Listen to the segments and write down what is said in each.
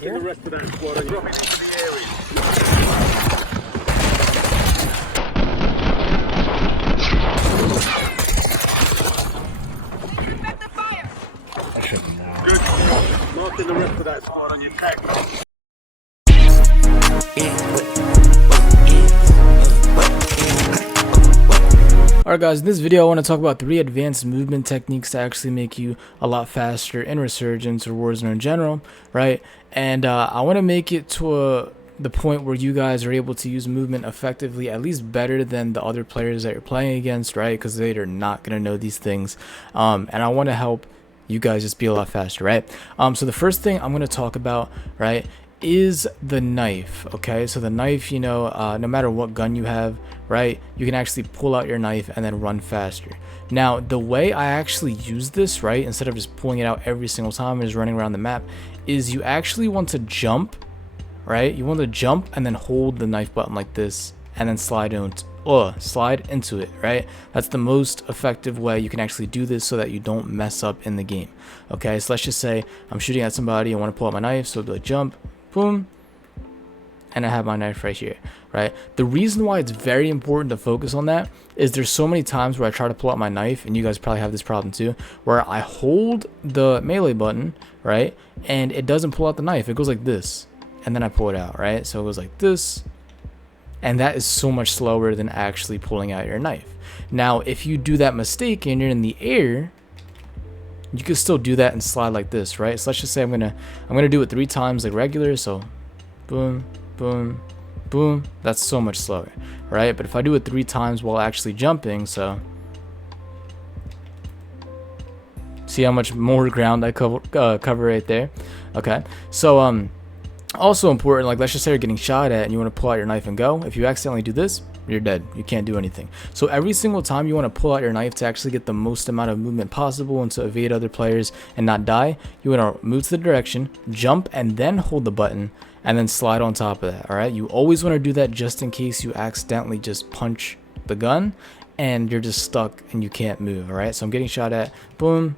here. The rest of that squad are dropping into the area. That should be now. Good. Marking the rest of that squad on your tag map. Alright guys, in this video I want to talk about 3 advanced movement techniques that actually make you a lot faster in Resurgence or Warzone in general, right? And I want to make it to the point where you guys are able to use movement effectively, at least better than the other players that you're playing against, right? Because they are not going to know these things. And I want to help you guys just be a lot faster, right? So the first thing I'm going to talk about, right, is the knife. Okay, so the knife, you know, no matter what gun you have, right, you can actually pull out your knife and then run faster. Now the way I actually use this, right, instead of just pulling it out every single time and just running around the map, is you actually want to jump, right? You want to jump and then hold the knife button like this and then slide into it, right? That's the most effective way you can actually do this so that you don't mess up in the game. Okay, so let's just say I'm shooting at somebody, I want to pull out my knife, so do a jump, boom, and I have my knife right here, right? The reason why it's very important to focus on that is there's so many times where I try to pull out my knife, and you guys probably have this problem too, where I hold the melee button, right, and it doesn't pull out the knife. It goes like this, and then I pull it out, right? So it goes like this, and that is so much slower than actually pulling out your knife. Now if you do that mistake and you're in the air, you can still do that and slide like this, right? So let's just say I'm gonna do it 3 times like regular, so boom, boom, boom. That's so much slower, right? But if I do it 3 times while actually jumping, so see how much more ground I cover right there. Okay, so also important, like let's just say you're getting shot at and you want to pull out your knife and go. If you accidentally do this, you're dead. You can't do anything. So every single time you want to pull out your knife to actually get the most amount of movement possible and to evade other players and not die, you want to move to the direction, jump, and then hold the button and then slide on top of that. All right, you always want to do that just in case you accidentally just punch the gun and you're just stuck and you can't move. All right, so I'm getting shot at, boom,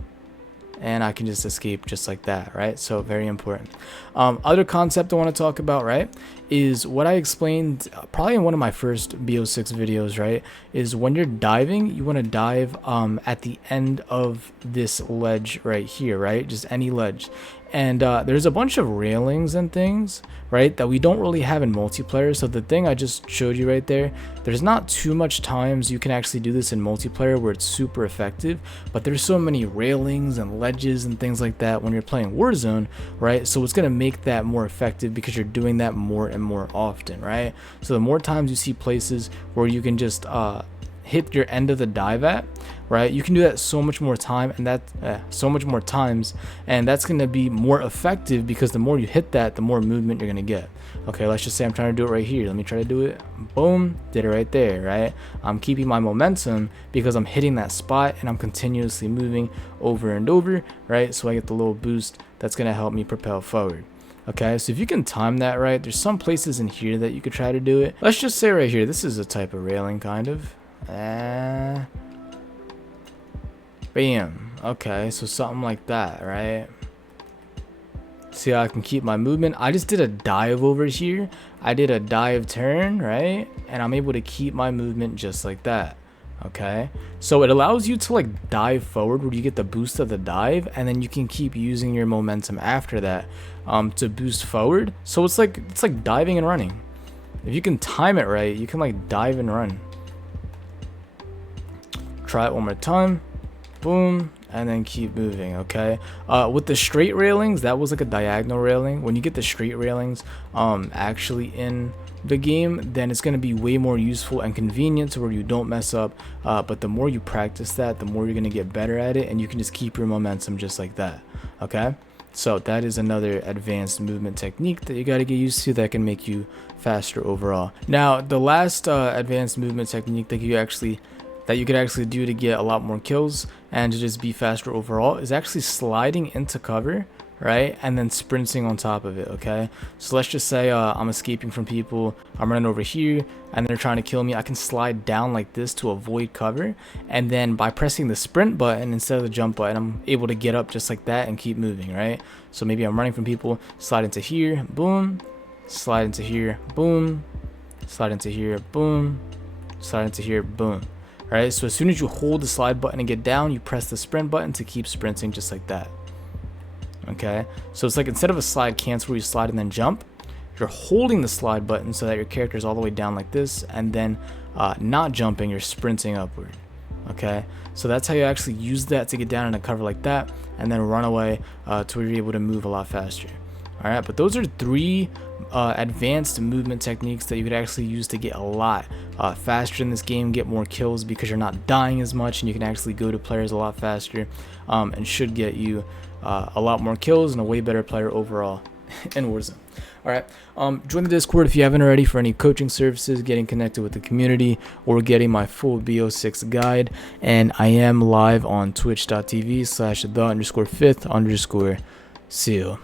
and I can just escape just like that, right? So very important. Other concept I want to talk about, right, is what I explained probably in one of my first BO6 videos, right, is when you're diving, you want to dive at the end of this ledge right here, right, just any ledge. And there's a bunch of railings and things, right, that we don't really have in multiplayer. So the thing I just showed you right there, there's not too much times you can actually do this in multiplayer where it's super effective, but there's so many railings and ledges and things like that when you're playing Warzone, right? So it's going to make that more effective because you're doing that more and more often, right? So the more times you see places where you can just hit your end of the dive at, right, you can do that so much more time, and so much more times, and that's going to be more effective because the more you hit that, the more movement you're going to get. Okay, let's just say I'm trying to do it right here. Let me try to do it. Boom, did it right there, right? I'm keeping my momentum because I'm hitting that spot and I'm continuously moving over and over, right? So I get the little boost that's going to help me propel forward. Okay, so if you can time that right, there's some places in here that you could try to do it. Let's just say right here, this is a type of railing kind of. Bam. Okay, so something like that, right? See how I can keep my movement. I just did a dive over here. I did a dive turn, right? And I'm able to keep my movement just like that. Okay, so it allows you to like dive forward where you get the boost of the dive, and then you can keep using your momentum after that to boost forward. So it's like diving and running. If you can time it right, you can like dive and run. Try it one more time, boom, and then keep moving. Okay, with the straight railings, that was like a diagonal railing. When you get the straight railings actually in the game, then it's going to be way more useful and convenient to where you don't mess up, but the more you practice that, the more you're going to get better at it, and you can just keep your momentum just like that. Okay, so that is another advanced movement technique that you got to get used to that can make you faster overall. Now the last advanced movement technique that you could actually do to get a lot more kills and to just be faster overall is actually sliding into cover, right? And then sprinting on top of it, okay? So let's just say I'm escaping from people, I'm running over here, and they're trying to kill me. I can slide down like this to avoid cover, and then by pressing the sprint button instead of the jump button, I'm able to get up just like that and keep moving, right? So maybe I'm running from people, slide into here, boom, slide into here, boom, slide into here, boom, slide into here, boom. Right, so as soon as you hold the slide button and get down, you press the sprint button to keep sprinting just like that. Okay, so it's like instead of a slide cancel where you slide and then jump, you're holding the slide button so that your character is all the way down like this, and then not jumping, you're sprinting upward. Okay, so that's how you actually use that to get down in a cover like that, and then run away to where you're able to move a lot faster. Alright, but those are 3 advanced movement techniques that you could actually use to get a lot faster in this game, get more kills because you're not dying as much, and you can actually go to players a lot faster, and should get you a lot more kills and a way better player overall in Warzone. Alright, join the Discord if you haven't already for any coaching services, getting connected with the community, or getting my full BO6 guide. And I am live on twitch.tv/the_5th_seal.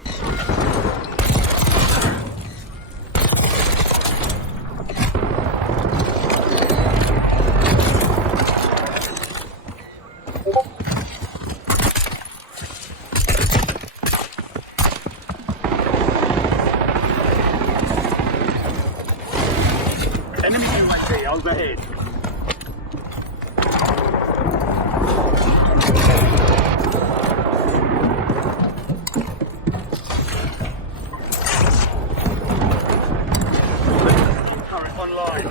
Enemy UAV overhead. Current online.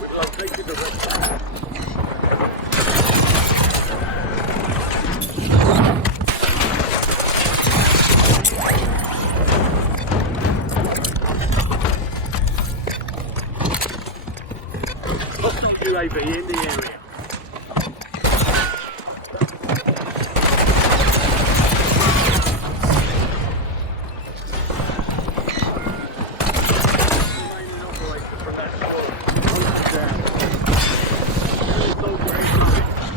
We've located the rest. Hostile UAV in the area. Remaining operator for that squad.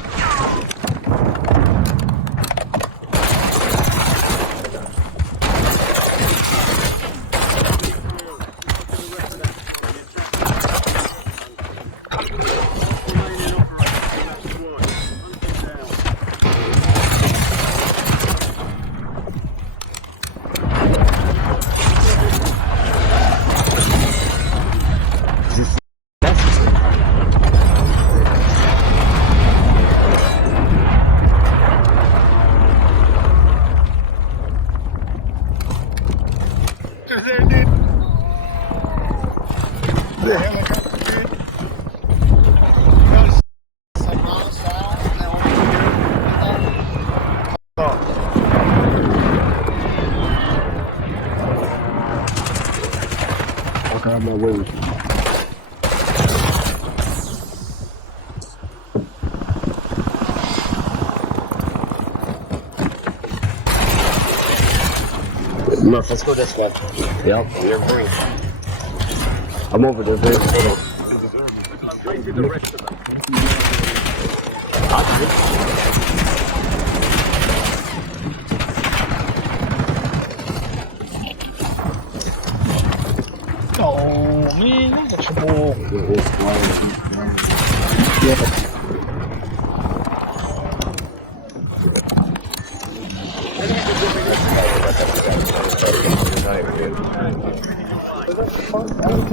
Down. Okay, I'm not waiting. Murph, let's go this way. Yep, you're green. I'm over there, baby. Located the rest of them. Oh man, that's a ball.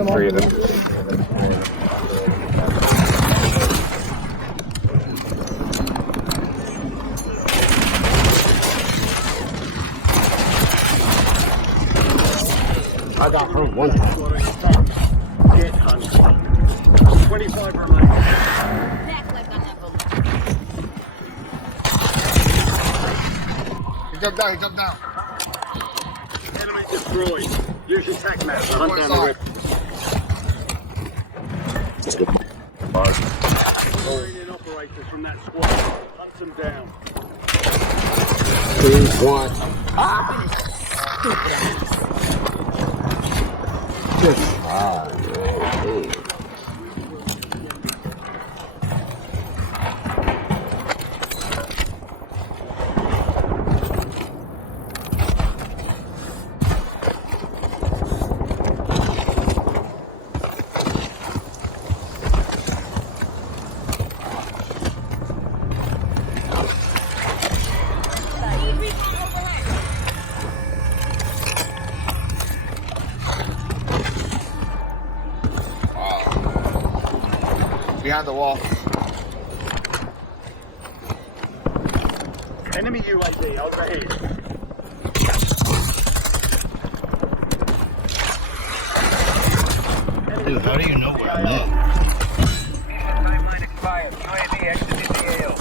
Three of them. I got hurt one time. Get hunted. 25 remaining. He jumped down, he jumped down. Enemy destroyed. Use your tac map. Hunt down the rest. Remaining operators from that squad. Hunt them down. 2, 1. Behind the wall. Enemy UAV overhead. Dude, how do you know where I'm at? Timeline expired. UAV exited the AO.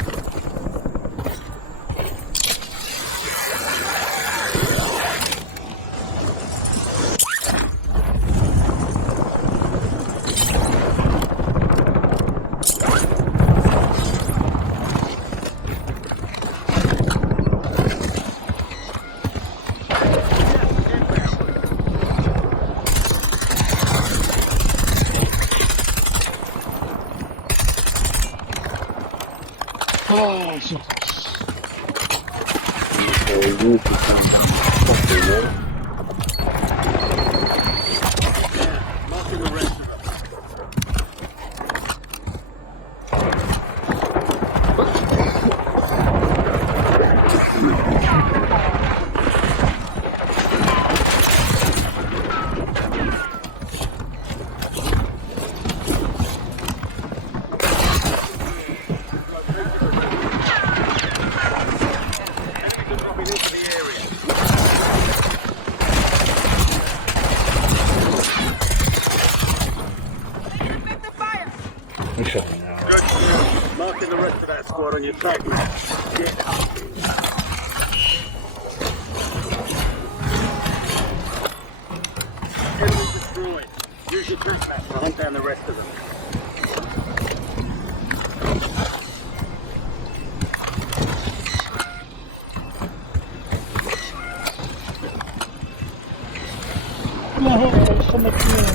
Oh, shit. Marking the rest of them. Enemies are dropping into the area. You shut me now. Marking the rest of that squad on your track map. Get hunted. Enemy destroyed. Use your track map to hunt down the rest of them. No, so much more.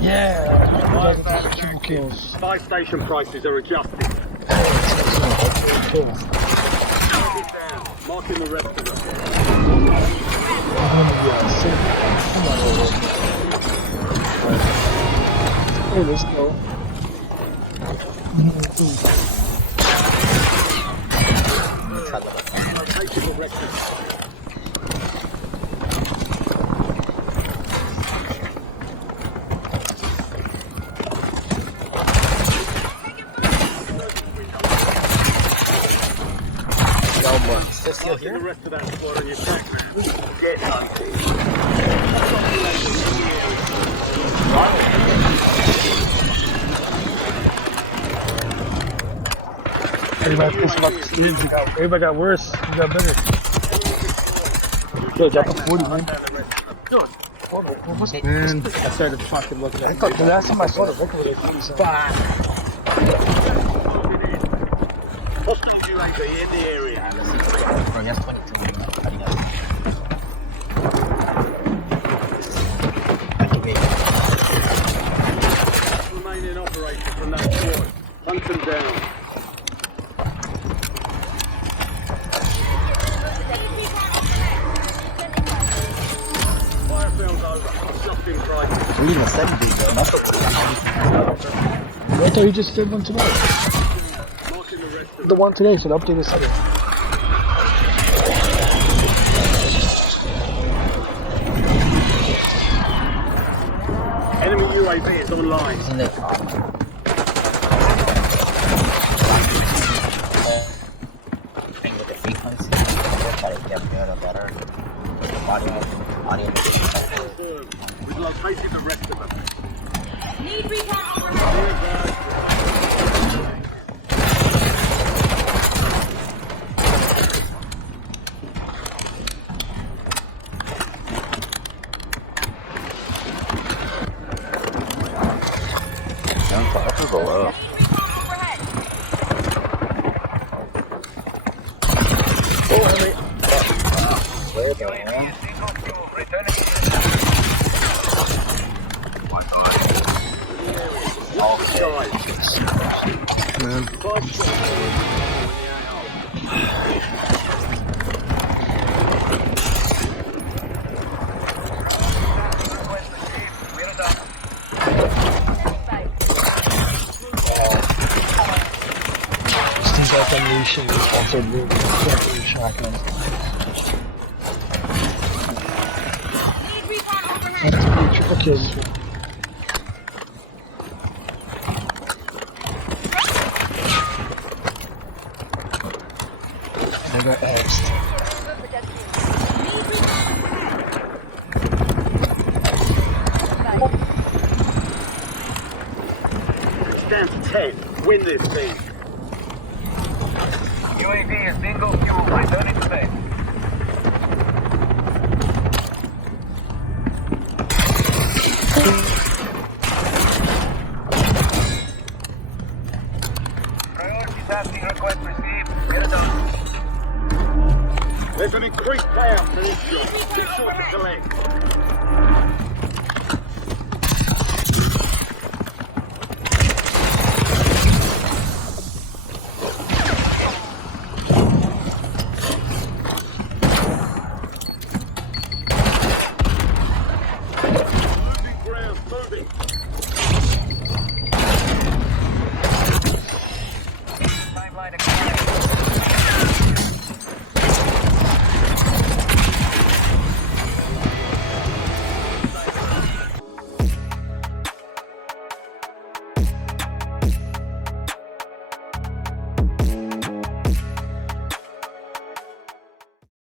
Yeah, two kills. Buy station prices are adjusted. Kills. Marking the rest of them. Yeah, come on over. Hey, let's go. Location the rest of them. Marking the rest of that squad on your track map. Get hunted. Everybody got worse. You got better. Yo, drop a 40, man. Yo, man, I started fucking looking at it. The last time I saw the record was like 47. Hostile UAV in the area. Bro, you have 22. How do you know? Remaining operators from that squad. Hunt them down. Fire fail's over. Adjusting prices. We're leaving a 70, bro. I thought you just did one tonight. Marking the rest of The one today should update the setting. enemy UAV is online. In the car. With the frequency, try to get better. Audio. We've located the rest of them. Need recon overhead. Up or below? Where the hell? Man. Seems like unleashing is also really carefully shotgun. Need recon overhead. Triple kills. They got eggs. Need recon It's down to 10. Win this thing. UAV is bingo fuel. Returning to base. Priority tasking request received. Get it done. There's an increased payout for this job. Be sure to select.